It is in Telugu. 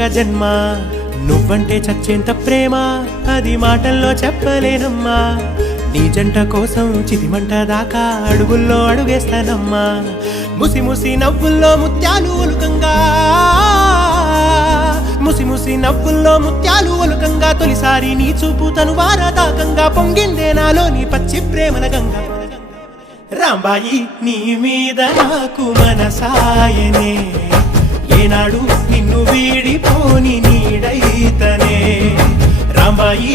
ఒక్క జన్మ నువ్వంటే చచ్చేంత ప్రేమ అది మాటల్లో చెప్పలేనమ్మా నీ జంట కోసం చితిమంట దాకా అడుగుల్లో అడుగేస్తానమ్మా ముసి ముసి నవ్వుల్లో ముత్యాలు ఒలుకంగా ముసి ముసి నవ్వుల్లో ముత్యాలు ఒలుకంగా తొలిసారి నీ చూపు తను వారదాకంగా పొంగిందే నాలో నీ పచ్చి ప్రేమల గంగా రాంబాయి నీ మీద నాకు మనసాయనే ఏనాడు నిన్ను వీడిపోని నీడైతనే రాంబాయి